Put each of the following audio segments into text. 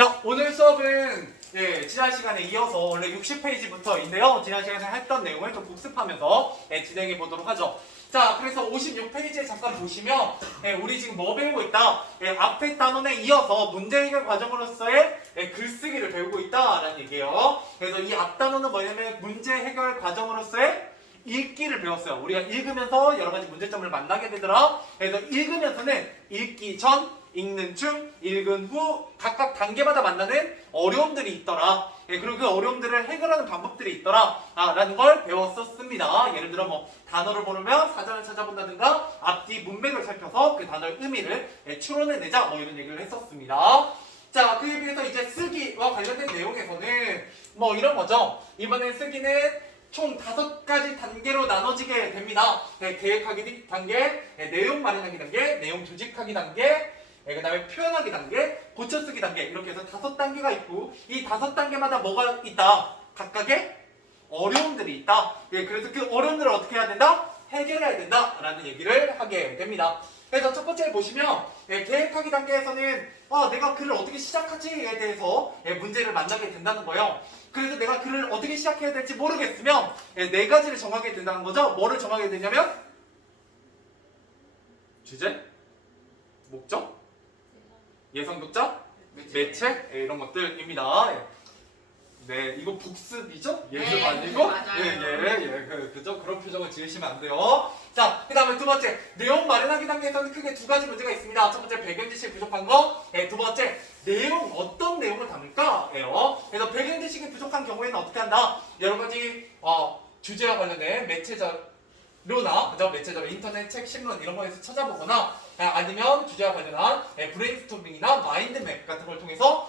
자, 오늘 수업은 지난 시간에 이어서 원래 60페이지부터인데요. 지난 시간에 했던 내용을 좀 복습하면서 진행해 보도록 하죠. 자, 그래서 56페이지에 잠깐 보시면 우리 지금 뭐 배우고 있다? 앞에 단원에 이어서 문제 해결 과정으로서의 글쓰기를 배우고 있다라는 얘기예요. 그래서 이 앞 단원은 뭐냐면 문제 해결 과정으로서의 읽기를 배웠어요. 우리가 읽으면서 여러 가지 문제점을 만나게 되더라. 그래서 읽으면서는 읽기 전, 읽는 중, 읽은 후 각각 단계마다 만나는 어려움들이 있더라. 그리고 그 어려움들을 해결하는 방법들이 있더라. 라는 걸 배웠었습니다. 예를 들어 뭐 단어를 모르면 사전을 찾아본다든가 앞뒤 문맥을 살펴서 그 단어의 의미를 추론해내자 뭐 이런 얘기를 했었습니다. 자, 그에 비해서 이제 쓰기와 관련된 내용에서는 뭐 이런 거죠. 이번에 쓰기는 총 5가지 단계로 나눠지게 됩니다. 계획하기 단계, 내용 마련하기 단계, 내용 조직하기 단계, 그 다음에 표현하기 단계, 고쳐쓰기 단계 이렇게 해서 5단계가 있고 이 5단계마다 뭐가 있다? 각각의 어려움들이 있다. 그래서 그 어려움들을 어떻게 해야 된다? 해결해야 된다라는 얘기를 하게 됩니다. 그래서 첫 번째 보시면 계획하기 단계에서는 내가 글을 어떻게 시작하지에 대해서 문제를 만나게 된다는 거예요. 그래서 내가 글을 어떻게 시작해야 될지 모르겠으면 4가지를 정하게 된다는 거죠. 뭐를 정하게 되냐면 주제, 목적, 예상독자, 매체 이런 것들입니다. 네, 이거 복습이죠? 예습 네, 아니고? 맞아요. 그죠? 그런 표정을 지으시면 안 돼요. 자, 그 다음에 두 번째, 내용 마련하기 단계에서는 크게 2가지 문제가 있습니다. 첫 번째, 배경 지식이 부족한 거. 두 번째, 내용, 어떤 내용을 담을까예요. 그래서 배경 지식이 부족한 경우에는 어떻게 한다? 여러 가지 주제와 관련된 매체자료나 그죠? 매체자료, 인터넷, 책, 신문 이런 거에서 찾아보거나 아니면 주제와 관련한 브레인스토밍이나 마인드맵 같은 걸 통해서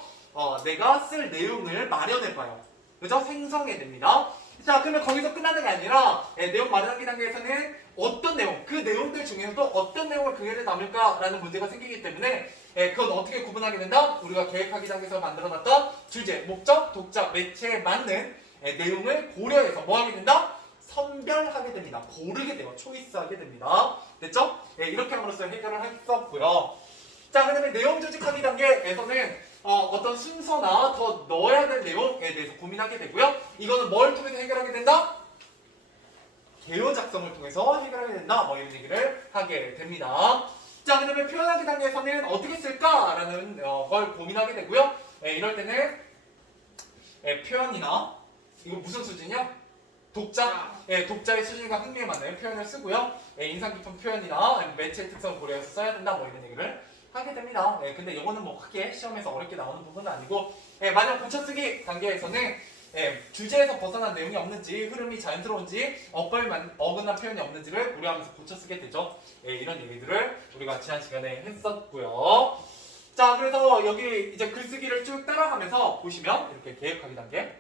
내가 쓸 내용을 마련해봐요. 그죠? 생성해냅니다. 자, 그러면 거기서 끝나는 게 아니라 내용 마련하기 단계에서는 어떤 내용, 그 내용들 중에서도 어떤 내용을 글에 담을까라는 문제가 생기기 때문에 그건 어떻게 구분하게 된다? 우리가 계획하기 단계에서 만들어놨던 주제, 목적, 독자, 매체에 맞는 내용을 고려해서 뭐 하게 된다? 선별하게 됩니다. 고르게 돼요. 초이스하게 됩니다. 됐죠? 이렇게 함으로써 해결을 했었고요. 자, 그 다음에 내용 조직하기 단계에서는 어떤 순서나 더 넣어야 될 내용에 대해서 고민하게 되고요. 이거는 뭘 통해서 해결하게 된다? 개요 작성을 통해서 해결하게 된다. 뭐 이런 얘기를 하게 됩니다. 자, 그 다음에 표현하기 단계에서는 어떻게 쓸까라는 걸 고민하게 되고요. 이럴 때는 표현이나 이거 무슨 수준이요? 독자? 독자의 수준과 흥미에 맞는 표현을 쓰고요. 인상 깊은 표현이나 매체의 특성을 고려해서 써야 된다. 뭐 이런 얘기를 하게 됩니다. 근데 이거는 뭐 크게 시험에서 어렵게 나오는 부분은 아니고 만약 고쳐쓰기 단계에서는 주제에서 벗어난 내용이 없는지 흐름이 자연스러운지 어긋난 표현이 없는지를 고려하면서 고쳐쓰게 되죠. 이런 얘기들을 우리가 지난 시간에 했었고요. 자, 그래서 여기 이제 글쓰기를 쭉 따라가면서 보시면 이렇게 계획하기 단계,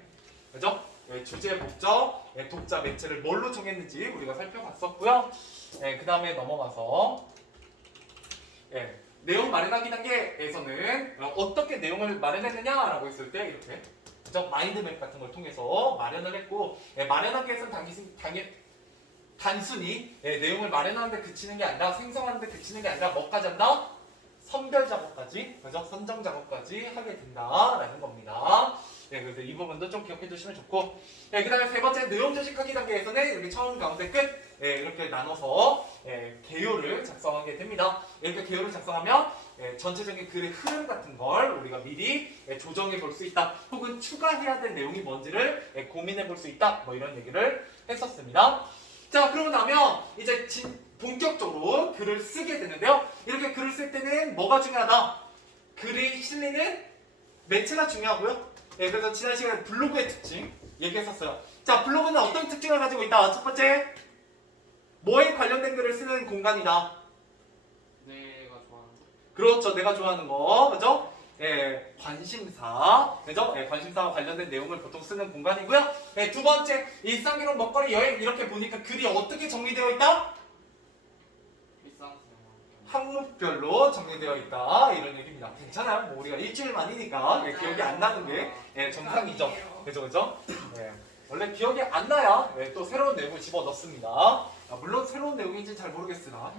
그죠? 주제, 목적, 독자, 매체를 뭘로 정했는지 우리가 살펴봤었고요. 그 다음에 넘어가서 내용 마련하기 단계에서는 어떻게 내용을 마련했느냐라고 했을 때 이렇게 그죠? 마인드맵 같은 걸 통해서 마련을 했고 마련하기 위해서는 단순히 내용을 마련하는 데 그치는 게 아니라 생성하는 데 그치는 게 아니라 뭐까지 한다? 선별 작업까지, 그죠? 선정 작업까지 하게 된다라는 겁니다. 그래서 이 부분도 좀 기억해 두시면 좋고 그 다음에 세 번째 내용 조직하기 단계에서는 이렇게 처음, 가운데, 끝 이렇게 나눠서 개요를 작성하게 됩니다. 이렇게 개요를 작성하면 전체적인 글의 흐름 같은 걸 우리가 미리 조정해 볼 수 있다. 혹은 추가해야 될 내용이 뭔지를 고민해 볼 수 있다. 뭐 이런 얘기를 했었습니다. 자, 그러고 나면 이제 본격적으로 글을 쓰게 되는데요. 이렇게 글을 쓸 때는 뭐가 중요하다? 글이 실리는 매체가 중요하고요. 그래서 지난 시간에 블로그의 특징 얘기했었어요. 자, 블로그는 어떤 특징을 가지고 있다? 첫 번째, 뭐에 관련된 글을 쓰는 공간이다. 내가 좋아하는 거. 그렇죠, 내가 좋아하는 거, 그죠? 관심사, 그죠? 관심사와 관련된 내용을 보통 쓰는 공간이고요. 두 번째, 일상기록, 먹거리, 여행 이렇게 보니까 글이 어떻게 정리되어 있다? 일상생활. 항목별로 정리되어 있다 이런 얘기입니다. 괜찮아요. 뭐 우리가 일주일만이니까 기억이 안 나는 게 정상이죠. 그죠? 원래 기억이 안 나야 또 새로운 내용을 집어 넣습니다. 물론 새로운 내용인지는 잘 모르겠으나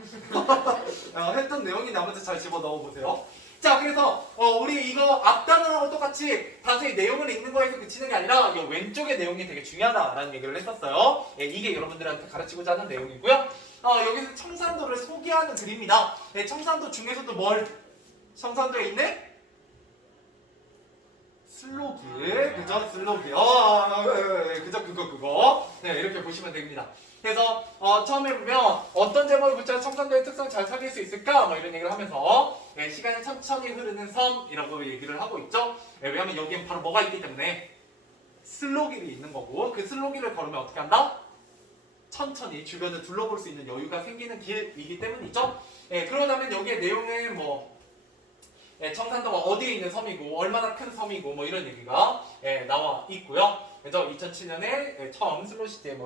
했던 내용이 나머지 잘 집어 넣어 보세요. 자, 그래서 우리 이거 앞단어하고 똑같은 똑같이 단순히 내용을 읽는 거에서 그치는 게 아니라 이 왼쪽의 내용이 되게 중요하다라는 얘기를 했었어요. 예, 이게 여러분들한테 가르치고자 하는 내용이고요. 여기서 청산도를 소개하는 글입니다. 예, 청산도 중에서도 청산도에 있는 슬로길, 그죠? 슬로길. 그죠? 그거. 네, 이렇게 보시면 됩니다. 그래서 처음에 보면 어떤 제목을 붙여야 청산도의 특성 잘 살릴 수 있을까? 뭐 이런 얘기를 하면서 시간이 천천히 흐르는 섬이라고 얘기를 하고 있죠. 왜냐하면 여기엔 바로 뭐가 있기 때문에 슬로길이 있는 거고 그 슬로길을 걸으면 어떻게 한다? 천천히 주변을 둘러볼 수 있는 여유가 생기는 길이기 때문이죠. 그러다면 여기에 내용은 청산도가 어디에 있는 섬이고 얼마나 큰 섬이고 뭐 이런 얘기가 나와 있고요. 그래서 2007년에 처음 슬로시티에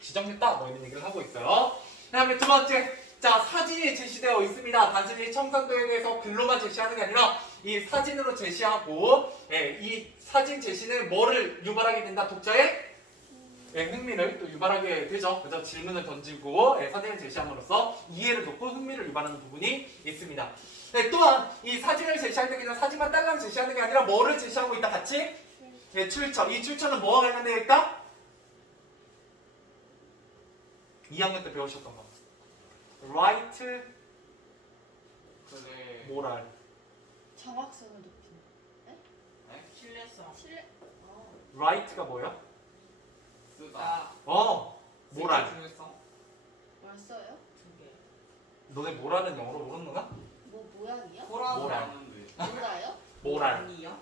지정했다 뭐 이런 얘기를 하고 있어요. 그다음에 두 번째, 자 사진이 제시되어 있습니다. 단순히 청산도에 대해서 글로만 제시하는 게 아니라 이 사진으로 제시하고 이 사진 제시는 뭐를 유발하게 된다? 독자의 흥미를 또 유발하게 되죠. 그래서 질문을 던지고 사진을 제시함으로써 이해를 돕고 흥미를 유발하는 부분이 있습니다. 또한 이 사진을 제시할 때 그냥 사진만 딸랑 제시하는 게 아니라 뭐를 제시하고 있다 같이? 출처. 이 출처는 뭐와 관련되어 있다? 2학년 때 배우셨던 거. right, 그래. moral. 정확성을 높이는. 신뢰성. 신뢰. right가 뭐예요? 쓰다. moral. 중요성. 뭘 써요? 두 개. 너네 moral은 영어로 모르는구나? 뭐 모양이요? 호라고 모랄. 하는데. 모라요? moral. 아니요?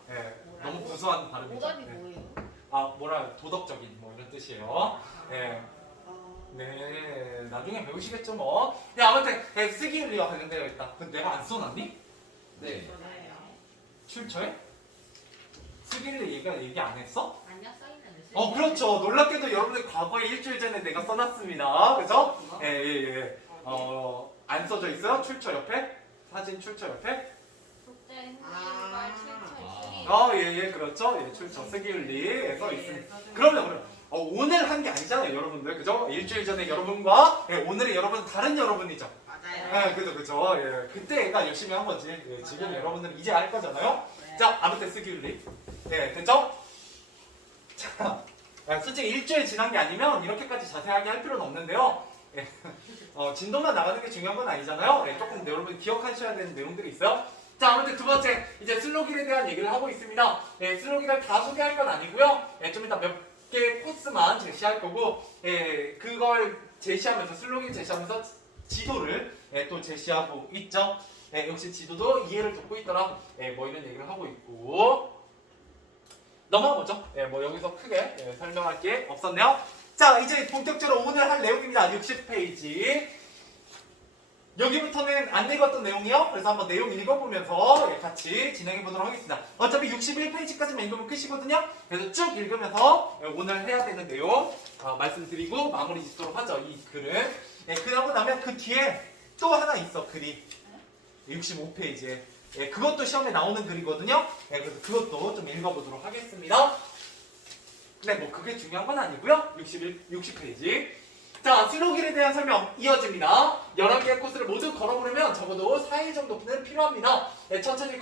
너무 구수한 발음이죠. 모랄이 네. 뭐예요? moral, 도덕적인 뭐 이런 뜻이에요. 네. 아, 네, 나중에 배우시겠죠 뭐. 아무튼 쓰기윤리와 관련되어 있다. 근데 내가 안 써놨니? 네. 출처에? 쓰기윤리 얘기 안 했어? 아니야 써있는데. 그렇죠. 놀랍게도 여러분들 과거에 일주일 전에 내가 써놨습니다. 그죠? 예. 안 써져 있어요? 출처 옆에? 사진 출처 옆에? 독재 흥미발 출처 그렇죠. 출처 쓰기윤리에 써 있습니다. 그러면 오늘 한 게 아니잖아요, 여러분들. 그죠? 일주일 전에 여러분과 오늘의 여러분은 다른 여러분이죠. 맞아요. 그죠. 그때가 열심히 한 거지. 지금 여러분들은 이제 알 거잖아요. 자, 아무튼 쓰기윤리. 됐죠? 자, 솔직히 일주일 지난 게 아니면 이렇게까지 자세하게 할 필요는 없는데요. 진도만 나가는 게 중요한 건 아니잖아요. 조금 여러분 기억하셔야 되는 내용들이 있어요. 자, 아무튼 두 번째, 이제 슬로길에 대한 얘기를 하고 있습니다. 슬로길을 다 소개할 건 아니고요. 좀 이따 몇 개 코스만 제시할 거고, 그걸 제시하면서, 슬로길 제시하면서 지도를 또 제시하고 있죠. 역시 지도도 이해를 돕고 있더라. 뭐 이런 얘기를 하고 있고. 넘어가 보죠. 여기서 크게 설명할 게 없었네요. 자, 이제 본격적으로 오늘 할 내용입니다. 60페이지. 여기부터는 안 읽었던 내용이요. 그래서 한번 내용 읽어보면서 같이 진행해 보도록 하겠습니다. 어차피 61페이지까지만 읽으면 끝이거든요. 그래서 쭉 읽으면서 오늘 해야 되는 내용 말씀드리고 마무리 짓도록 하죠. 이 글은. 그러고 나면 그 뒤에 또 하나 있어, 글이. 65페이지에. 그것도 시험에 나오는 글이거든요. 그래서 그것도 좀 읽어보도록 하겠습니다. 그게 중요한 건 아니고요. 60페이지. 자, 슬로길에 대한 설명 이어집니다. 11개의 코스를 모두 걸어보려면 적어도 4일 정도는 필요합니다. 천천히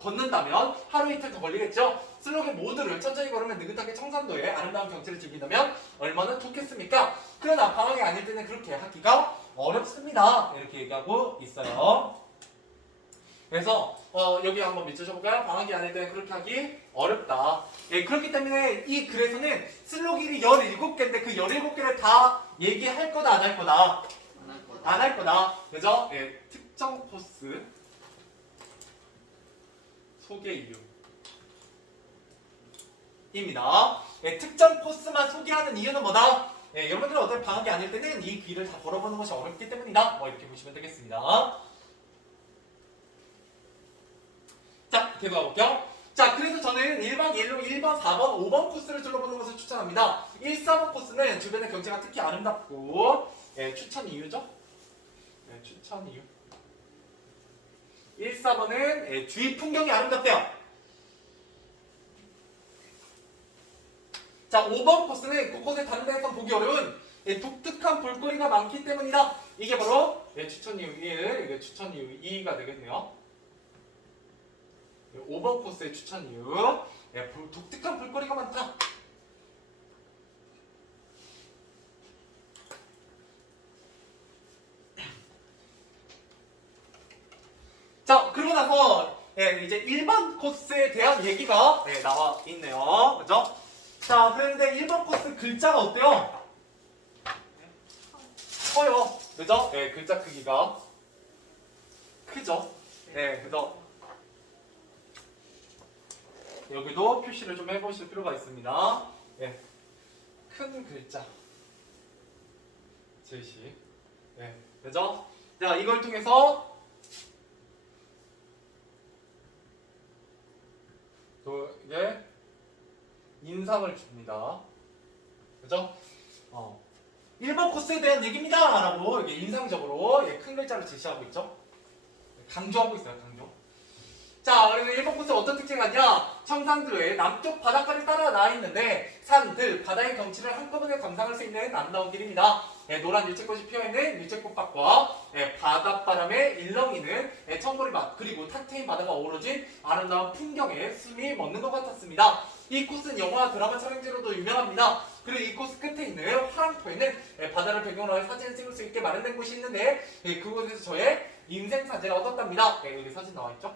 걷는다면 하루 이틀 더 걸리겠죠. 슬로길 모두를 천천히 걸으면 느긋하게 청산도의 아름다운 경치를 즐긴다면 얼마나 좋겠습니까? 그러나 방학이 아닐 때는 그렇게 하기가 어렵습니다. 이렇게 얘기하고 있어요. 그래서 여기 한번 밑줄쳐볼까요? 방학이 아닐 때는 그렇게 하기 어렵다. 그렇기 때문에 이 글에서는 슬로길이 17개인데 그 17개를 다 얘기할 거다 안 할 거다? 안 할 거다. 그죠? 특정 코스 소개 이유입니다. 특정 코스만 소개하는 이유는 뭐다? 여러분들은 어차피 방학이 아닐 때는 이 길을 다 걸어보는 것이 어렵기 때문이다. 이렇게 보시면 되겠습니다. 자, 계속 가볼게요. 자, 그래서 저는 1박 2일로 1번, 4번, 5번 코스를 둘러보는 것을 추천합니다. 1, 4번 코스는 주변의 경치가 특히 아름답고 추천 이유죠? 추천 이유. 1, 4번은 주위 풍경이 아름답대요. 자, 5번 코스는 곳곳에 다른 데에서 보기 어려운 독특한 볼거리가 많기 때문이다. 이게 바로 추천 이유 1, 이게 추천 이유 2가 되겠네요. 5번 코스의 추천 이유. 예, 독특한 볼거리가 많다. 자, 그러고 나서 예, 이제 1번 코스에 대한 얘기가 예, 나와 있네요. 그죠? 자, 그런데 1번 코스 글자가 어때요? 커요. 그죠? 예, 글자 크기가 크죠? 네, 그래서 여기도 표시를 좀 해보실 필요가 있습니다. 예, 큰 글자 제시. 예, 그죠? 자, 이걸 통해서 또 이게 인상을 줍니다. 그죠? 1번 코스에 대한 얘기입니다! 라고 이게 인상적으로 예, 큰 글자를 제시하고 있죠. 강조하고 있어요, 강조. 자, 그래서 1번 코스 어떤 특징이 있냐? 청산도의 남쪽 바닷가를 따라 나와 있는데 산, 들, 바다의 경치를 한꺼번에 감상할 수 있는 아름다운 길입니다. 예, 노란 유채꽃이 피어있는 유채꽃밭과 예, 바닷바람에 일렁이는 예, 청보리밭 그리고 탁 트인 바다가 어우러진 아름다운 풍경에 숨이 멎는 것 같았습니다. 이 코스는 영화 드라마 촬영지로도 유명합니다. 그리고 이 코스 끝에 있는 화랑포에는 예, 바다를 배경으로 한 사진을 찍을 수 있게 마련된 곳이 있는데 예, 그곳에서 저의 인생 사진을 얻었답니다. 예, 여기 사진 나와있죠?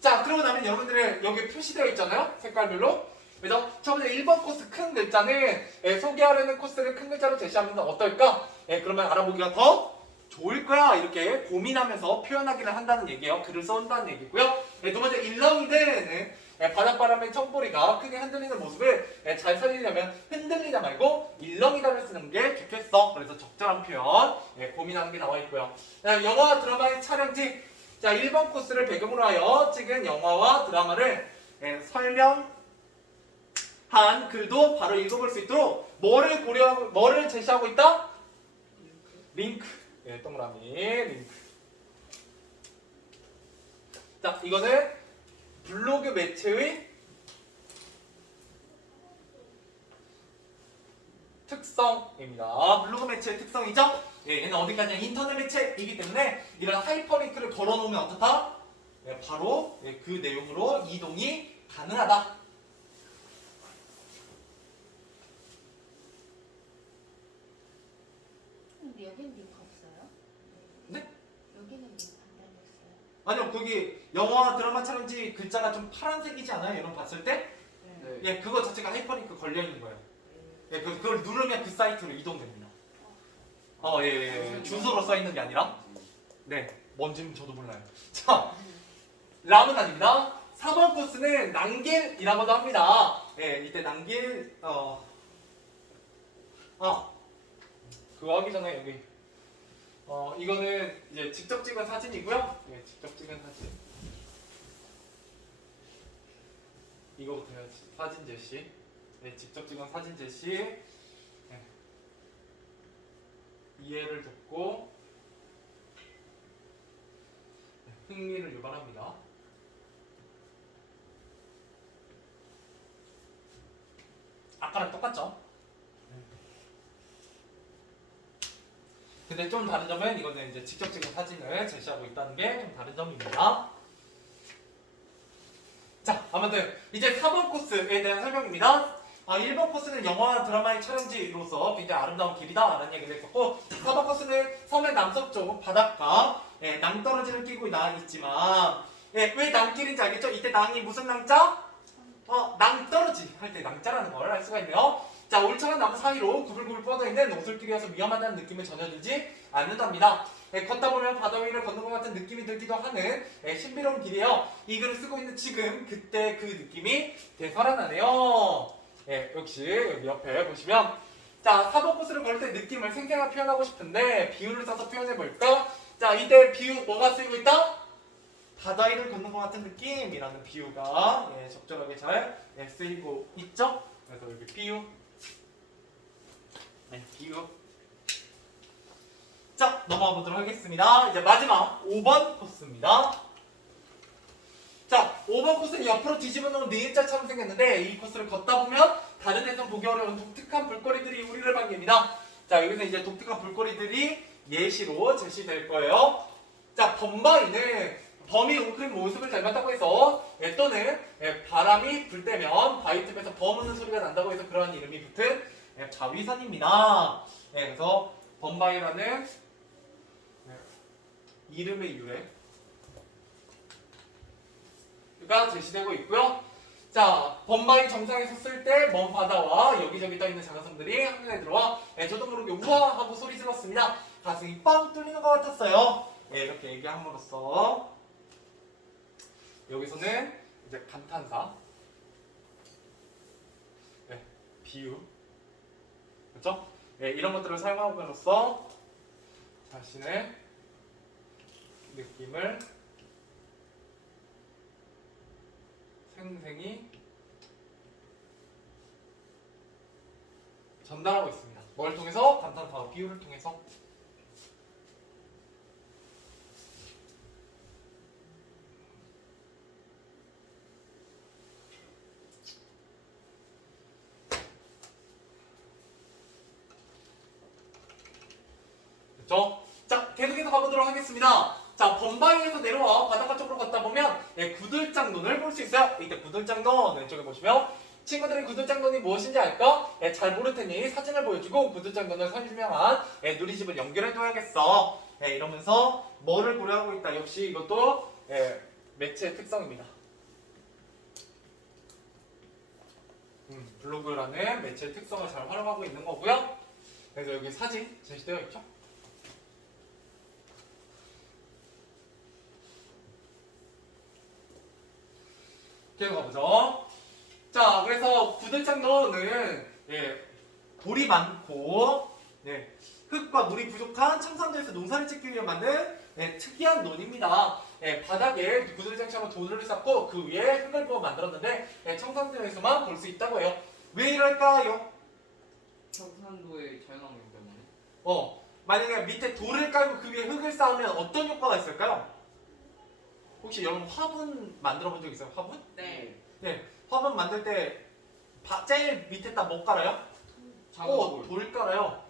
자, 그러고 나면 여러분들의 여기 표시되어 있잖아요? 색깔별로. 그래서 첫 번째 1번 코스 큰 글자는 예, 소개하려는 코스를 큰 글자로 제시하면 어떨까? 예, 그러면 알아보기가 더 좋을 거야. 이렇게 고민하면서 표현하기를 한다는 얘기예요. 글을 써온다는 얘기고요. 예, 두 번째 일렁이는 예, 바닷바람의 청보리가 크게 흔들리는 모습을 예, 잘 살리려면 흔들리다 말고 일렁이다를 쓰는 게 좋겠어. 그래서 적절한 표현 예, 고민하는 게 나와 있고요. 영화 드라마의 촬영지. 자, 1번 코스를 배경으로 하여 찍은 영화와 드라마를 예, 설명한 글도 바로 읽어볼 수 있도록 뭐를 제시하고 있다? 링크. 예, 동그라미 링크. 자, 이거는 블로그 매체의 특성입니다. 블로그 매체의 특성이죠? 예, 얘는 어디까지나 인터넷 매체이기 때문에 이런 하이퍼링크를 걸어놓으면 어떻다? 예, 바로 예, 그 내용으로 이동이 가능하다. 근데 여기는 링크 없어요? 네? 여기는 링크 안 달렸어요. 아니요, 거기 영화 드라마 촬영지 글자가 좀 파란색이지 않아요? 여러분 봤을 때? 네. 예, 그거 자체가 하이퍼링크 걸려있는 거예요. 예, 그걸 누르면 그 사이트로 이동됩니다. 예, 예. 주소로 써있는 게 아니라? 네, 뭔지는 저도 몰라요. 자, 람은 아닙니다. 4번 코스는 난길이라고도 합니다. 예, 이때 난길, 그거 하기 전에 여기, 이거는 이제 직접 찍은 사진이고요. 예, 직접 찍은 사진. 이거부터 해야지. 사진 제시. 네, 직접 찍은 사진 제시. 네. 이해를 돕고 네, 흥미를 유발합니다. 아까랑 똑같죠? 근데 좀 다른 점은 이거는 이제 직접 찍은 사진을 제시하고 있다는 게 좀 다른 점입니다. 자, 아무튼 이제 4번 코스에 대한 설명입니다. 1번 코스는 영화 드라마의 촬영지로서 굉장히 아름다운 길이다 라는 얘기를 했었고 4번 코스는 섬의 남서쪽 바닷가 예, 낭떠러지를 끼고 나 있지만 예, 왜 낭길인지 알겠죠? 이때 낭이 무슨 낭자? 낭떠러지 할 때 낭자라는 걸 알 수가 있네요. 자, 올창한 나무 사이로 구불구불 뻗어있는 오솔길이어서 위험하다는 느낌을 전혀 들지 않는답니다. 예, 걷다 보면 바다 위를 걷는 것 같은 느낌이 들기도 하는 예, 신비로운 길이에요. 이 글을 쓰고 있는 지금 그때 그 느낌이 되살아나네요. 예, 역시 여기 옆에 보시면 자, 4번 코스를 걸을 때 느낌을 생생하게 표현하고 싶은데 비유를 써서 표현해볼까? 자, 이때 비유 뭐가 쓰이고 있다? 바다 위를 걷는 것 같은 느낌이라는 비유가 예, 적절하게 잘 예, 쓰이고 있죠? 그래서 여기 비유 네, 비유 자, 넘어가 보도록 하겠습니다. 이제 마지막 5번 코스입니다. 자, 5번 코스는 옆으로 뒤집어 놓은 니은자처럼 생겼는데 이 코스를 걷다 보면 다른 데서 보기 어려운 독특한 볼거리들이 우리를 반깁니다. 자, 여기서 이제 독특한 볼거리들이 예시로 제시될 거예요. 자, 범바위는 범이 웅크린 모습을 닮았다고 해서 또는 바람이 불 때면 바위틈에서 범우는 소리가 난다고 해서 그러한 이름이 붙은 바위산입니다. 그래서 범바위라는 이름의 유래가 제시되고 있고요. 자, 범바위 정상에 섰을 때 먼 바다와 여기저기 떠있는 작은 섬들이 한눈에 들어와 저도 모르게 우와 하고 소리 질렀습니다. 가슴이 뻥 뚫리는 것 같았어요. 이렇게 얘기함으로써 여기서는 이제 감탄사, 비유, 그렇죠? 이런 것들을 사용함으로써 자신의 느낌을 생생히 전달하고 있습니다. 뭘 통해서? 감탄사와 비유를 통해서. 그렇죠? 자, 계속해서 가보도록 하겠습니다. 자, 범바위에서 내려와 바닷가 쪽으로 걷다 보면 구들장돈을 볼 수 있어요. 이때 구들장돈 왼쪽에 보시면 친구들이 구들장돈이 무엇인지 알까? 잘 모를 테니 사진을 보여주고 구들장돈을 설명한 누리집을 연결해 둬야겠어. 이러면서 뭐를 고려하고 있다. 역시 이것도 매체의 특성입니다. 블로그라는 매체의 특성을 잘 활용하고 있는 거고요. 그래서 여기 사진 제시되어 있죠. 계속 가보죠. 자, 그래서 구들장도는 돌이 많고 흙과 물이 부족한 청산도에서 농사를 짓기 위해 만든 특이한 논입니다. 바닥에 구들장처럼 돌을 쌓고 그 위에 흙을 부어 만들었는데 청산도에서만 볼 수 있다고 해요. 왜 이럴까요? 청산도의 자연환경 때문에. 만약에 밑에 돌을 깔고 그 위에 흙을 쌓으면 어떤 효과가 있을까요? 혹시 여러분 화분 만들어 본 적 있어요? 화분? 네. 화분 만들 때 제일 밑에다 뭐 깔아요? 돌 깔아요.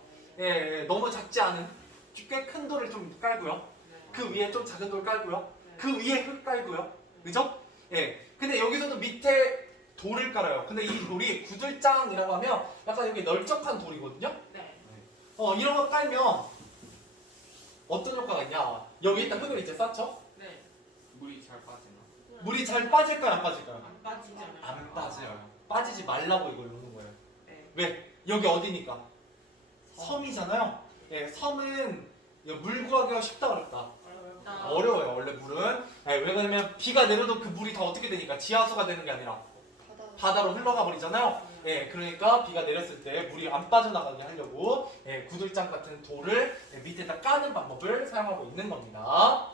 너무 작지 않은 꽤 큰 돌을 좀 깔고요. 그 위에 좀 작은 돌 깔고요. 그 위에 흙 깔고요. 그죠? 근데 여기서도 밑에 돌을 깔아요. 근데 이 돌이 구들장이라고 하면 약간 여기 널쩍한 돌이거든요. 네. 이런 거 깔면 어떤 효과가 있냐? 여기 일단 흙을 이제 쌓죠? 네. 물이 잘 빠지나? 물이 잘 빠질까요? 안 빠질까요? 안 빠지잖아요. 안 빠져요. 빠지지 말라고 이걸 놓는 거예요. 네. 왜? 여기 어디니까? 섬이잖아요. 섬은 물 구하기가 쉽다 어렵다. 어려워요. 원래 물은. 왜 그러냐면 비가 내려도 그 물이 다 어떻게 되니까 지하수가 되는 게 아니라 바다로 흘러가 버리잖아요. 그러니까 비가 내렸을 때 물이 안 빠져나가게 하려고 구들장 같은 돌을 밑에다 까는 방법을 사용하고 있는 겁니다.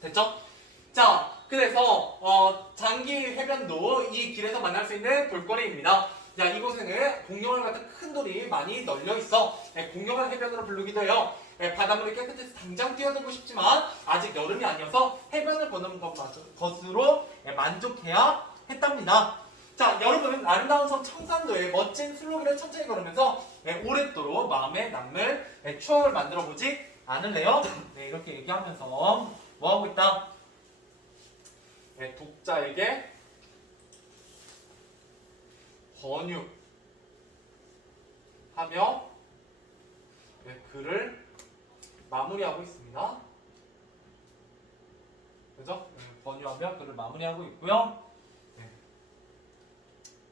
됐죠? 자, 그래서 장기 해변도 이 길에서 만날 수 있는 볼거리입니다. 자, 이곳에는 공룡알 같은 큰 돌이 많이 널려 있어. 공룡알 해변으로 부르기도 해요. 바닷물이 깨끗해서 당장 뛰어들고 싶지만 아직 여름이 아니어서 해변을 거는 것으로 만족해야 했답니다. 자, 여러분 아름다운 섬 청산도의 멋진 슬로기를 천천히 걸으면서 오랫도록 마음에 남을 추억을 만들어 보지 않을래요? 이렇게 얘기하면서 뭐 하고 있다? 독자에게 권유하며 글을 마무리하고 있습니다. 그죠? 권유하며 글을 마무리하고 있고요.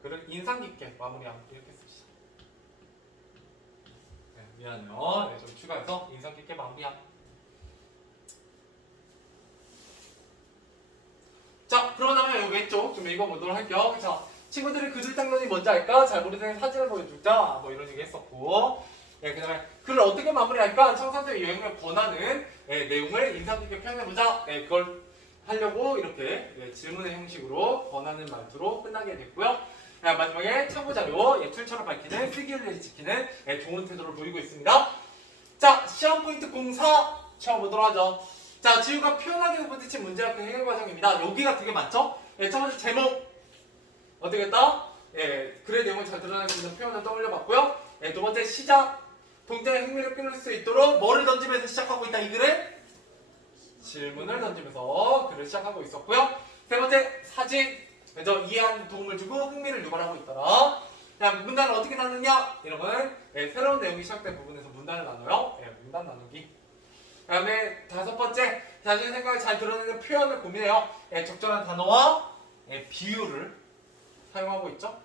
글을 인상 깊게 마무리하고 이렇게 씁시다. 미안해요. 좀 추가해서 인상 깊게 마무리하고. 자, 그러고 나면 여기 왼쪽 좀 읽어보도록 할게요. 자, 친구들이 구들장돈이 뭔지 알까? 잘 모르는 사진을 보여주자. 뭐 이런 얘기 했었고. 그 다음에 글을 어떻게 마무리할까? 청산도의 여행을 권하는 내용을 인상 깊게 표현해보자. 그걸 하려고 이렇게 질문의 형식으로 권하는 말투로 끝나게 됐고요. 마지막에 참고자료, 출처를 밝히는 쓰기를 지키는 좋은 태도를 보이고 있습니다. 자, 시험 포인트 04 채워보도록 하죠. 자, 지우가 표현하기로 부딪힌 문제학교 해결 과정입니다. 여기가 되게 많죠? 첫 번째 제목 어떻게 했다? 글의 내용을 잘 드러낼 수 있는 표현을 떠올려봤고요. 두 번째 시작 동작의 흥미를 끊을 수 있도록 뭐를 던지면서 시작하고 있다 이 글을? 질문을 던지면서 글을 시작하고 있었고요. 세 번째, 사진. 먼저 이해하는 도움을 주고 흥미를 유발하고 있더라. 자, 문단을 어떻게 나누냐? 여러분, 새로운 내용이 시작된 부분에서 문단을 나눠요. 문단 나누기. 그 다음에 다섯 번째, 자신의 생각을 잘 드러내는 표현을 고민해요. 적절한 단어와 비유를 사용하고 있죠.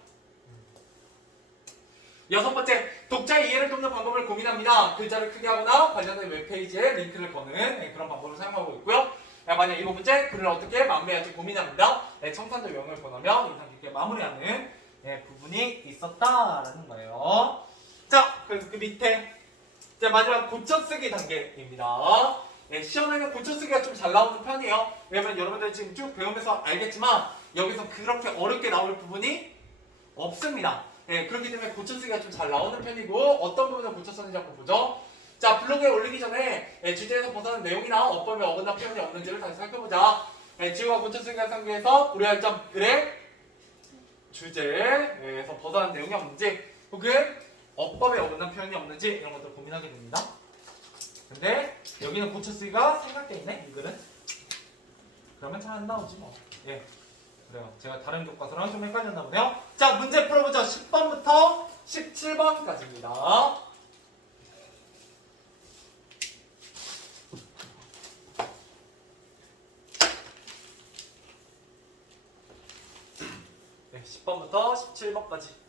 여섯 번째, 독자의 이해를 돕는 방법을 고민합니다. 글자를 크게 하거나 관련된 웹페이지에 링크를 거는 그런 방법을 사용하고 있고요. 만약 일곱 번째, 글을 어떻게 마무리할지 고민합니다. 청산도 영을 권하며 인상 깊게 마무리하는 부분이 있었다라는 거예요. 자, 그래서 그 밑에 이제 마지막 고쳐쓰기 단계입니다. 시험에는 고쳐쓰기가 좀 잘 나오는 편이에요. 왜냐면 여러분들 지금 쭉 배우면서 알겠지만 여기서 그렇게 어렵게 나올 부분이 없습니다. 그렇기 때문에 고쳐쓰기가 좀 잘 나오는 편이고 어떤 부분을 고쳤었는지 한번 보죠. 자, 블로그에 올리기 전에 주제에서 벗어난 내용이나 어법에 어긋난 표현이 없는지를 다시 살펴보자. 지우가 고쳐쓰기가 상기해서 우려할 점 글의 주제에서 벗어난 내용이 없는지 혹은 어법에 어긋난 표현이 없는지 이런 것들 고민하게 됩니다. 근데 여기는 고쳐쓰기가 생각돼 있네, 이 글은. 그러면 잘 안 나오지 뭐. 그래요. 제가 다른 교과서랑 좀 헷갈렸나 보네요. 자, 문제 풀어보죠. 10번부터 17번까지입니다. 네, 10번부터 17번까지.